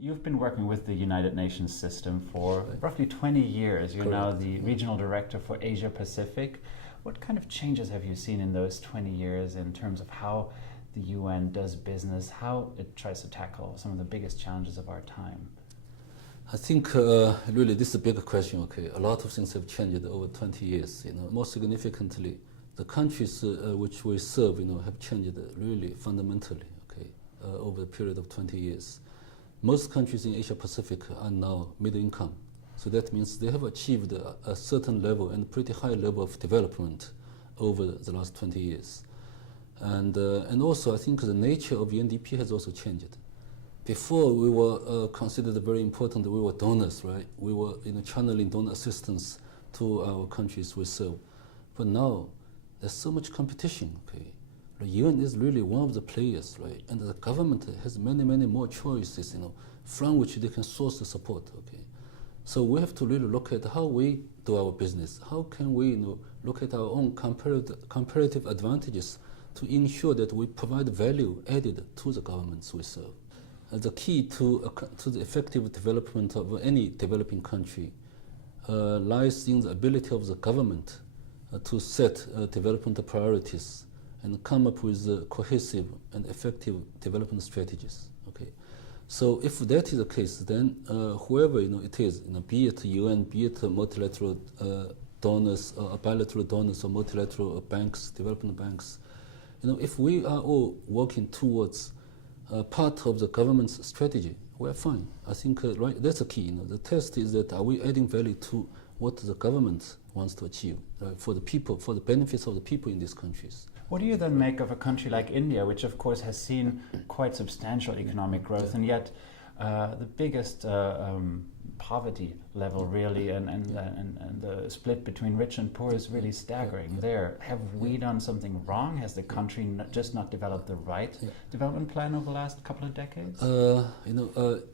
You've been working with the United Nations system for roughly 20 years. You're now the regional director for Asia Pacific. What kind of changes have you seen in those 20 years in terms of how the UN does business, how it tries to tackle some of the biggest challenges of our time? I think really this is a big question. Okay, a lot of things have changed over 20 years. Most significantly, the countries which we serve, have changed really fundamentally. Okay, over a period of 20 years. Most countries in Asia Pacific are now middle income. So that means they have achieved a certain level and pretty high level of development over the last 20 years. And also I think the nature of UNDP has also changed. Before we were considered very important, we were donors, right? We were channeling donor assistance to our countries we serve. But now there's so much competition, okay? The UN is really one of the players, right? And the government has many, many more choices, from which they can source the support, okay? So we have to really look at how we do our business. How can we, look at our own comparative advantages to ensure that we provide value added to the governments we serve? The key to the effective development of any developing country lies in the ability of the government to set development priorities and come up with cohesive and effective development strategies. Okay, so if that is the case, then whoever it is, be it UN, be it multilateral donors, bilateral donors, or multilateral banks, development banks, if we are all working towards part of the government's strategy, we're fine. I think right, that's the key. The test is that are we adding value to what the government wants to achieve, right, for the people, for the benefits of the people in these countries. What do you then make of a country like India, which of course has seen quite substantial economic growth, and yet the biggest poverty level really and the split between rich and poor is really staggering there. Have we done something wrong? Has the country just not developed the right development plan over the last couple of decades?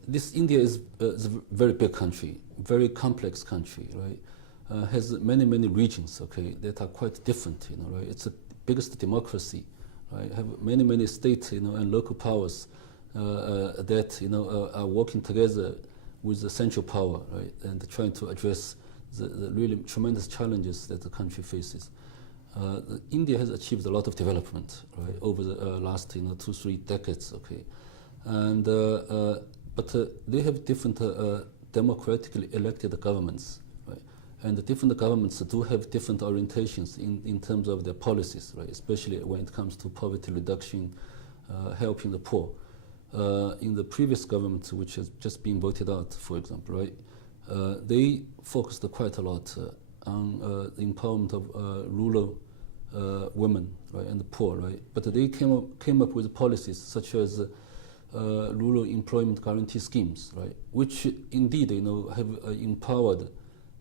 This India is a very big country, very complex country, right? Has many, many regions, okay, that are quite different, right? It's the biggest democracy, right? Have many, many states, and local powers that, are working together with the central power, right, and trying to address the really tremendous challenges that the country faces. India has achieved a lot of development, right, over the last 2-3 decades, okay, and but they have different democratically elected governments, right, and the different governments do have different orientations in terms of their policies, right, especially when it comes to poverty reduction, helping the poor. In the previous government, which has just been voted out, for example, right, they focused quite a lot on the empowerment of rural women, right, and the poor, right. But they came up with policies such as rural employment guarantee schemes, right, which indeed, have empowered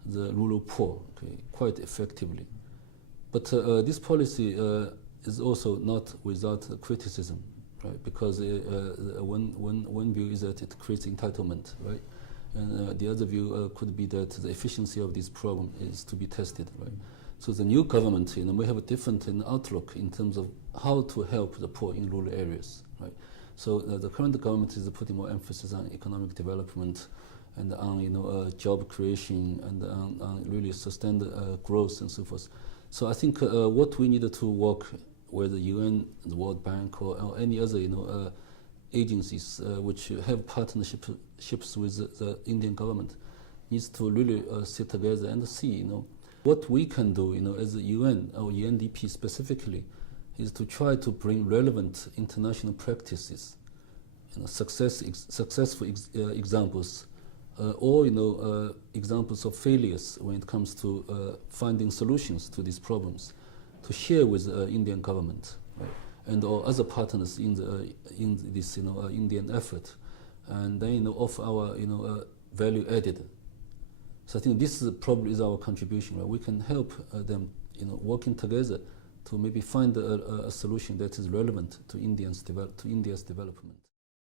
the rural poor, okay, quite effectively. But this policy is also not without criticism. Right, because one view is that it creates entitlement, right, and the other view could be that the efficiency of this program is to be tested, right. So the new government, may have a different outlook in terms of how to help the poor in rural areas, right. So the current government is putting more emphasis on economic development and on job creation and on really sustained growth and so forth. So I think what we need to work, whether UN, the World Bank, or any other agencies which have partnerships with the Indian government, needs to really sit together and see, what we can do, as the UN or UNDP specifically, is to try to bring relevant international practices, successful examples, or examples of failures when it comes to finding solutions to these problems, to share with the Indian government, right, and or other partners in this Indian effort, and then offer our value added. So I think this probably is our contribution, right? We can help them working together to maybe find a solution that is relevant to India's development.